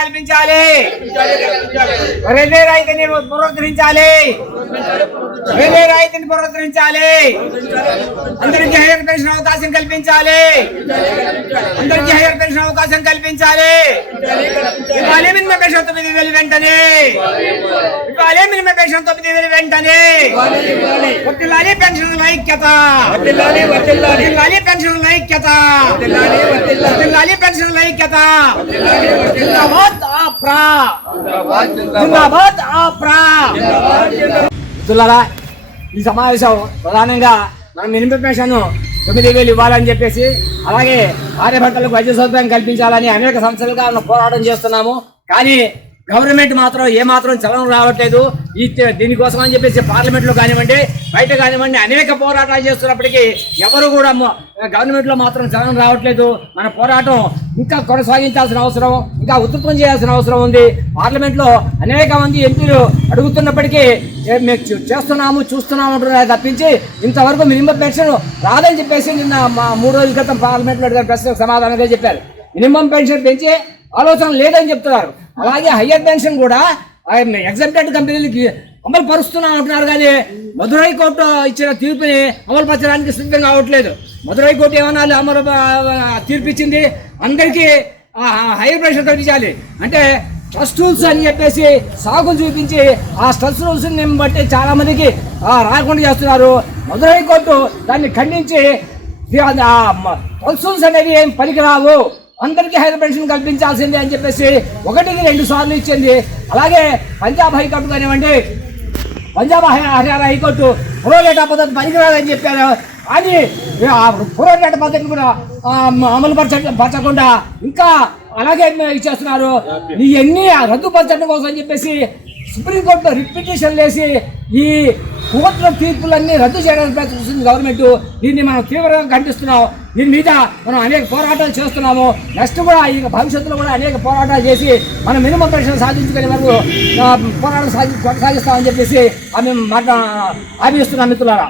కల్పించాలి. రైల్వే రాయితీని పునరుద్ధరించాలి. రైల్వే రాయితీని పునరుద్ధరించాలి. అందరికీ హైయర్ పెన్షన్ అవకాశం కల్పించాలి. అందరికీ హైయర్ పెన్షన్ అవకాశం కల్పించాలి. ఇవ్వాలి మినిమం పెన్షన్ 9,000 వెంటనే. ఇవ్వాలి మినిమం పెన్షన్ 9,000 వెంటనే. వర్ధిల్లాలి పెన్షన్ల ఐక్యత. వర్ధిల్లాలి పెన్షన్ల ఐక్యత. వర్ధిల్లాలి పెన్షన్ల ఐక్యత. జిందాబాద్ ఆప్రా. జిందాబాద్ ఆప్రా. ఈ సమావేశం ప్రధానంగా మనం మినిమం పెన్షన్ 9,000 ఇవ్వాలని చెప్పేసి, అలాగే ఆర్యభట్టలకు వైద్య సౌకర్యం కల్పించాలని అనేక సంస్థలుగా మనం పోరాటం చేస్తున్నాము. కానీ గవర్నమెంట్ మాత్రం ఏమాత్రం చలనం రావట్లేదు. దీనికోసం అని చెప్పేసి పార్లమెంట్లో కానివ్వండి, బయట కానివ్వండి అనేక పోరాటాలు చేస్తున్నప్పటికీ ఎవరు కూడా గవర్నమెంట్లో మాత్రం చలనం రావట్లేదు. మన పోరాటం ఇంకా కొనసాగించాల్సిన అవసరం, ఇంకా ఉధృతం చేయాల్సిన అవసరం ఉంది. పార్లమెంట్లో అనేక మంది ఎంపీలు అడుగుతున్నప్పటికీ మేము చేస్తున్నాము చూస్తున్నాము అంటున్నారు తప్పించి ఇంతవరకు మినిమం పెన్షన్ రాదని చెప్పేసి నిన్న 3 రోజుల క్రితం పార్లమెంట్లో అడిగిన ప్రశ్నకు సమాధానంగా చెప్పారు. మినిమం పెన్షన్ పెంచే ఆలోచన లేదని చెప్తున్నారు. అలాగే హయ్యర్ పెన్షన్ కూడా ఎగ్జామ్టెడ్ కంపెనీలకి అమలు పరుస్తున్నాం అంటున్నారు. కానీ మధురై కోర్టు ఇచ్చిన తీర్పుని అమలు పరచడానికి సిద్ధంగా అవ్వట్లేదు. మధురై కోర్టు ఏమన్నా అమలు తీర్పు ఇచ్చింది, అందరికీ హైయర్ పెన్షన్ కల్పించాలి అంటే ట్రస్ట్ రూల్స్ అని చెప్పేసి సాగులు చూపించి ఆ ట్రస్ట్ రూల్స్ బట్టి చాలా మందికి రాకుండా చేస్తున్నారు. మధురై కోర్టు దాన్ని ఖండించి ట్రస్ట్ రూల్స్ అనేవి ఏం పనికిరావు, అందరికీ హైయర్ పెన్షన్ కల్పించాల్సిందే అని చెప్పేసి 1కి 2 సార్లు ఇచ్చింది. అలాగే పంజాబ్ హైకోర్టు కానివ్వండి, పంజాబ్ హర్యానా హైకోర్టు పురోడేటా పద్ధతి పనికిరాదని చెప్పారు. కానీ పురోడేటా పద్ధతిని కూడా అమలు పరచకుండా ఇంకా అలాగే ఇచ్చేస్తున్నారు. ఇవన్నీ రద్దుపరచడం కోసం అని చెప్పేసి సుప్రీంకోర్టులో రిపిటిషన్ వేసి ఈ కోర్టుల తీర్పులన్నీ రద్దు చేయడానికి ప్రయత్నిస్తుంది గవర్నమెంట్. దీన్ని మనం తీవ్రంగా ఖండిస్తున్నాం. దీని మీద మనం అనేక పోరాటాలు చేస్తున్నాము. నెక్స్ట్ కూడా ఈ భవిష్యత్తులో కూడా అనేక పోరాటాలు చేసి మనం మినిమం పెన్షన్ సాధించుకునే వరకు పోరాటం కొనసాగిస్తామని చెప్పేసి హామీ ఇస్తున్నాం మిత్రులారా.